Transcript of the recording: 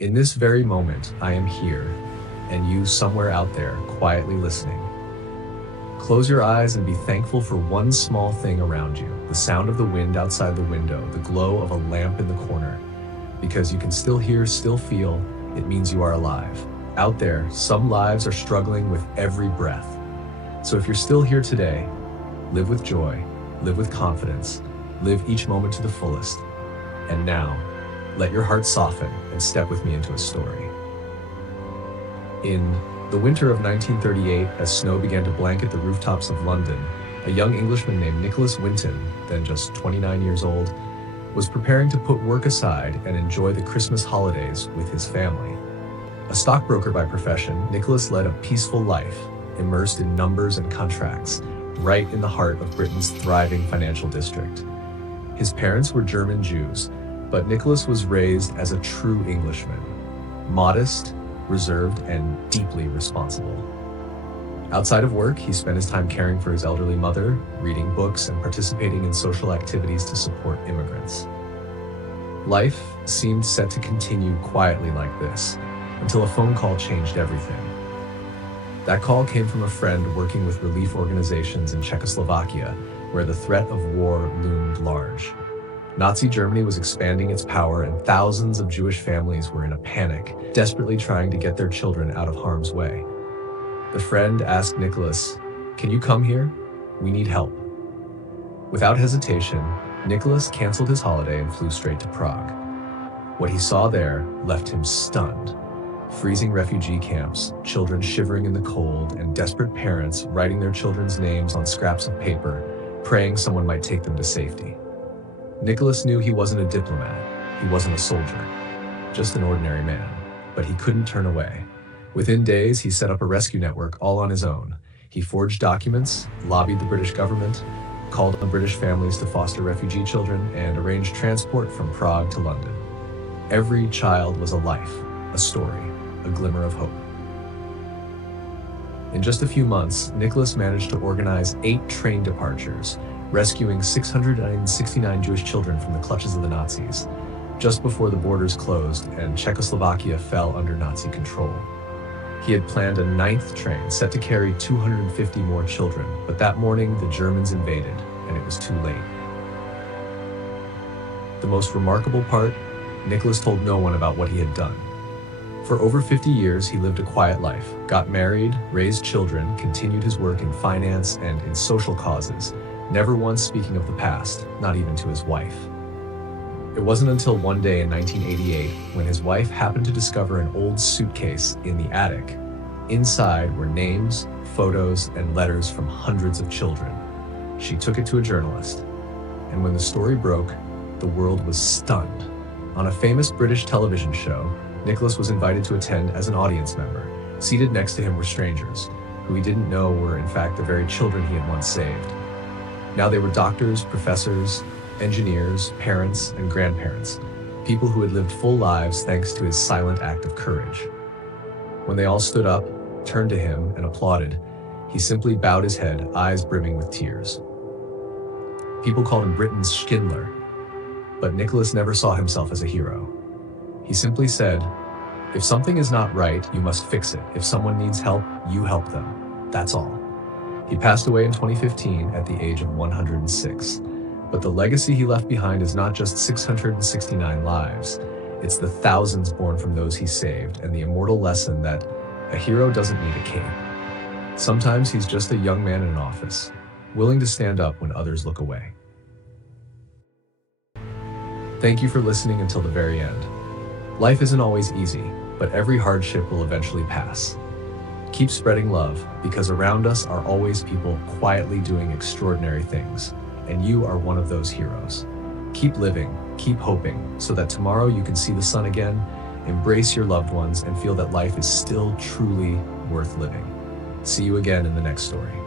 In this very moment, I am here, and you somewhere out there, quietly listening. Close your eyes and be thankful for one small thing around you, the sound of the wind outside the window, the glow of a lamp in the corner. Because you can still hear, still feel, it means you are alive. Out there, some lives are struggling with every breath. So if you're still here today, live with joy, live with confidence, live each moment to the fullest. And now, let your heart soften and step with me into a story. In the winter of 1938, as snow began to blanket the rooftops of London, a young Englishman named Nicholas Winton, then just 29 years old, was preparing to put work aside and enjoy the Christmas holidays with his family. A stockbroker by profession, Nicholas led a peaceful life, immersed in numbers and contracts, right in the heart of Britain's thriving financial district. His parents were German Jews, but Nicholas was raised as a true Englishman, modest, reserved, and deeply responsible. Outside of work, he spent his time caring for his elderly mother, reading books, and participating in social activities to support immigrants. Life seemed set to continue quietly like this, until a phone call changed everything. That call came from a friend working with relief organizations in Czechoslovakia, where the threat of war loomed large. Nazi Germany was expanding its power, and thousands of Jewish families were in a panic, desperately trying to get their children out of harm's way. The friend asked Nicholas, "Can you come here? We need help." Without hesitation, Nicholas canceled his holiday and flew straight to Prague. What he saw there left him stunned. Freezing refugee camps, children shivering in the cold, and desperate parents writing their children's names on scraps of paper, praying someone might take them to safety. Nicholas knew he wasn't a diplomat, he wasn't a soldier, just an ordinary man, but he couldn't turn away. Within days, he set up a rescue network all on his own. He forged documents, lobbied the British government, called on British families to foster refugee children, and arranged transport from Prague to London. Every child was a life, a story, a glimmer of hope. In just a few months, Nicholas managed to organize 8 train departures, rescuing 669 Jewish children from the clutches of the Nazis, just before the borders closed and Czechoslovakia fell under Nazi control. He had planned a 9th train set to carry 250 more children, but that morning the Germans invaded, and it was too late. The most remarkable part, Nicholas told no one about what he had done. For over 50 years, he lived a quiet life, got married, raised children, continued his work in finance and in social causes, never once speaking of the past, not even to his wife. It wasn't until one day in 1988 when his wife happened to discover an old suitcase in the attic. Inside were names, photos, and letters from hundreds of children. She took it to a journalist, and when the story broke, the world was stunned. On a famous British television show, Nicholas was invited to attend as an audience member. Seated next to him were strangers, who he didn't know were in fact the very children he had once saved. Now they were doctors, professors, engineers, parents, and grandparents, people who had lived full lives thanks to his silent act of courage. When they all stood up, turned to him, and applauded, he simply bowed his head, eyes brimming with tears. People called him Britain's Schindler, but Nicholas never saw himself as a hero. He simply said, "If something is not right, you must fix it. If someone needs help, you help them. That's all." He passed away in 2015 at the age of 106. But the legacy he left behind is not just 669 lives. It's the thousands born from those he saved, and the immortal lesson that a hero doesn't need a cape. Sometimes he's just a young man in an office, willing to stand up when others look away. Thank you for listening until the very end. Life isn't always easy, but every hardship will eventually pass. Keep spreading love, because around us are always people quietly doing extraordinary things, and you are one of those heroes. Keep living, keep hoping, so that tomorrow you can see the sun again, embrace your loved ones, and feel that life is still truly worth living. See you again in the next story.